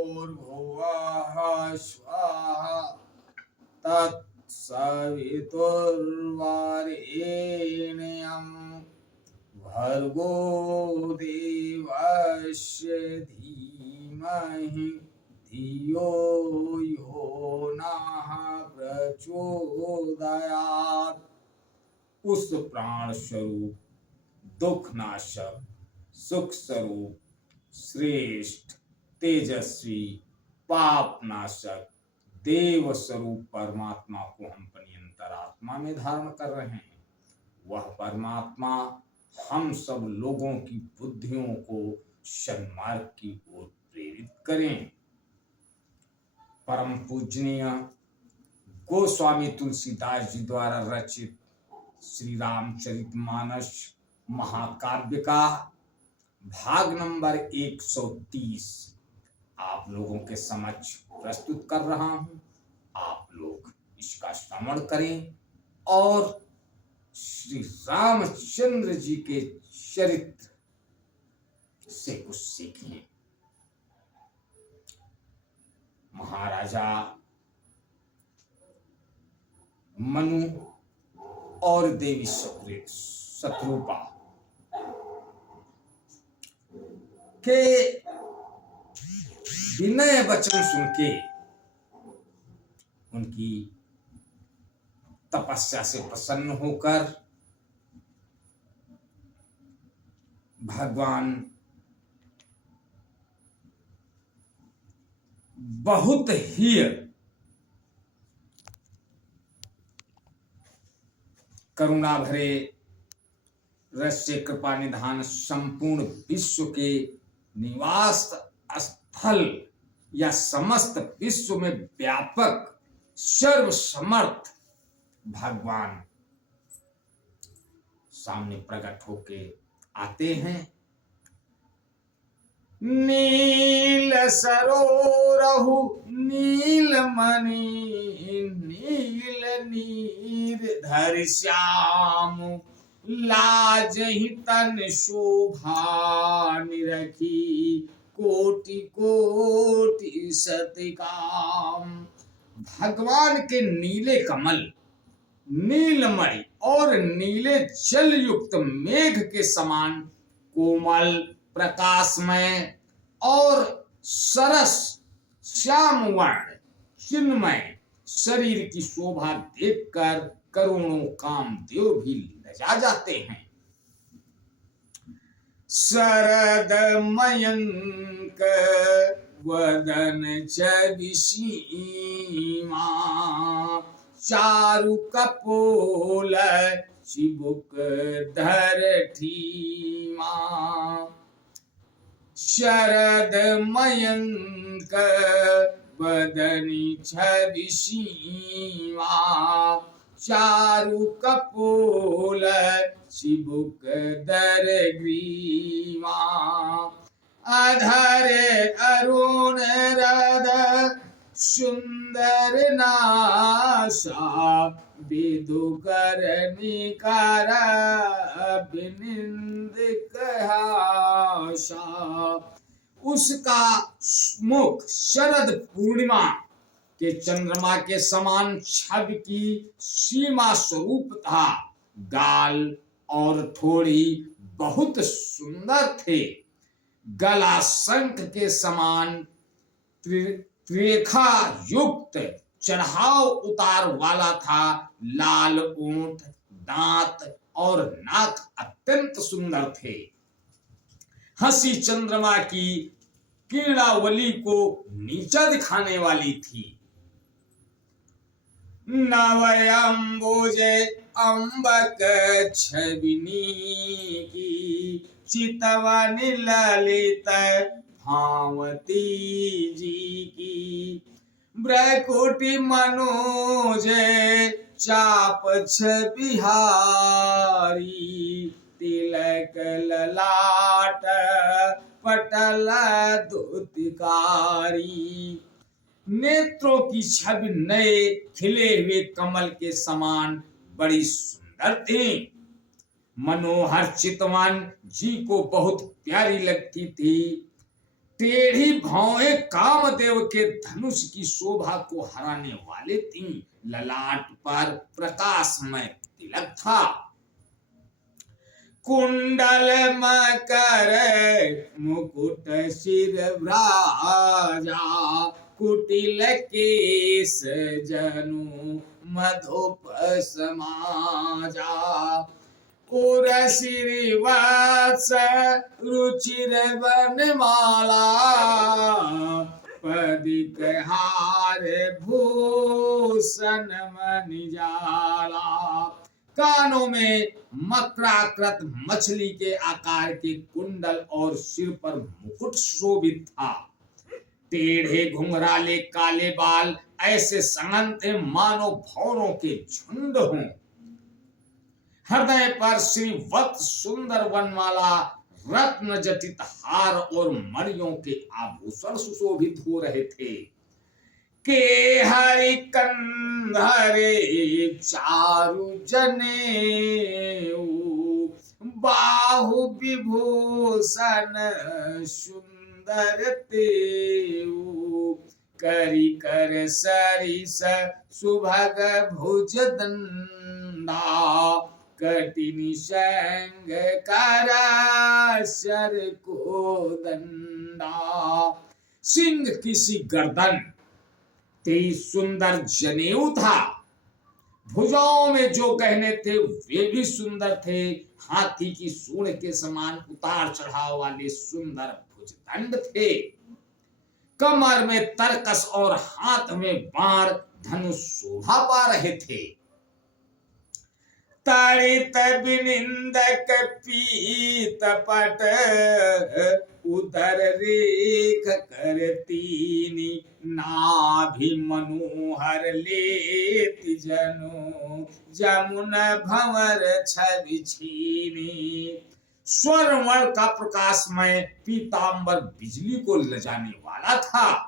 भूर्भुवः स्वः तत्सवितुर्वरेण्यं भर्गो देवस्य धीमहि धियो यो नः प्रचोदयात्। उस प्राण स्वरूप, दुख नाशक, सुख स्वरूप, श्रेष्ठ, तेजस्वी, पाप नाशक, देव स्वरूप परमात्मा को हम अपनी अंतरात्मा में धारण कर रहे हैं। वह परमात्मा हम सब लोगों की बुद्धियों को सन्मार्ग की ओर प्रेरित करें। परम पूजनीय गोस्वामी तुलसीदास जी द्वारा रचित श्री रामचरितमानस महाकाव्य का भाग नंबर 130 आप लोगों के समक्ष प्रस्तुत कर रहा हूं। आप लोग इसका श्रवण करें और श्री रामचंद्र जी के चरित्र से कुछ सीखिए। महाराजा मनु और देवी शत्रुपा के विनय वचन सुन के उनकी तपस्या से प्रसन्न होकर भगवान बहुत ही करुणा भरे रस से कृपा निधान संपूर्ण विश्व के निवास स्थल या समस्त विश्व में व्यापक सर्वसमर्थ भगवान सामने प्रकट होके आते हैं। नील सरोरहु नीलमणि नील नीर श्याम लाजहि तन शोभा निरखी कोटि कोटि सतिकाम। भगवान के नीले कमल, नीलमणि और नीले जल युक्त मेघ के समान कोमल, प्रकाशमय और सरस श्याम वर्ण चिन्मय शरीर की शोभा देखकर करोड़ों कामदेव भी लजा जाते हैं। शरद मयंक वदन छविसीमा चारु कपोल चिबुक धर ठीमा। शरद मयंक वदनी छविसीमा चारु कपोल चिबुक धर ग्रीवा। अधर अरुण रद सुंदर नासा विदुकर निकर विनिंद कहासा। उसका मुख शरद पूर्णिमा के चंद्रमा के समान छवि की सीमा स्वरूप था। गाल और ठोड़ी बहुत सुंदर थे। गला शंख के समान त्रिरेखा युक्त चढ़ाव उतार वाला था। लाल ओंठ, दांत और नाक अत्यंत सुंदर थे। हंसी चंद्रमा की किरणावली को नीचा दिखाने वाली थी। नवयंबुजे अम्बक छविनी की चितवन ललित भावती जी की। ब्रकुटी मनोज चाप बिहारी तिलक ललाट पटल दुतिकारी। नेत्रों की छवि नए खिले हुए कमल के समान बड़ी सुंदर थी। मनोहर चितवन जी को बहुत प्यारी लगती थी। टेढ़ी भौएं कामदेव के धनुष की शोभा को हराने वाले थीं। ललाट पर प्रकाशमय तिलक था। कुंडल मकर मुकुट शिरभ्राजा, कुटिल केस जनु मधुप समाजा। उरसिरिवत्स रुचिर वनमाला, पदिक हार भूषण मणिजाला। कानों में मकराकृत मछली के आकार के कुंडल और सिर पर मुकुट शोभित था। टेढ़े घुंघराले काले बाल ऐसे संगन थे मानो भौरों के झुंड हों। हृदय पर श्रीवत्स सुंदर वनमाला, रत्न जटित हार और मणियों के आभूषण सुशोभित हो रहे थे। के हरि कंधरे चारु जनेऊ, बाहु विभूषण सुंदर तेऊ। करी कर सरिस सुभग भुज दंडा, कटिनी संग कराशर को दंडा। सिंह किसी गर्दन, तेज सुंदर जनेऊ था। भुजाओं में जो गहने थे वे भी सुंदर थे। हाथी की सूंड के समान उतार चढ़ाव वाले सुंदर भुजदंड थे। कमर में तरकस और हाथ में बाण धनुष शोभा पा रहे थे। तड़ित बिनिंदक पीत पट, उदर रेख करतीनी। नाभि मनोहर लेत जनु, जमुन भंवर छवि छीनी। स्वर्ण का प्रकाशमय पीतांबर बिजली को लजाने वाला था।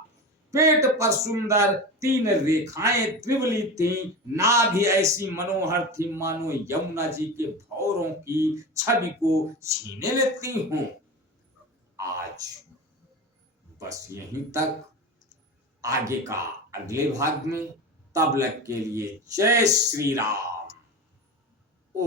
पेट पर सुंदर 3 रेखाएं त्रिवली थीं। नाभि ऐसी मनोहर थी मानो यमुना जी के भौरों की छवि को छीने लेती हों। आज बस यहीं तक। आगे का अगले भाग में। तब तक के लिए जय श्री राम। ओ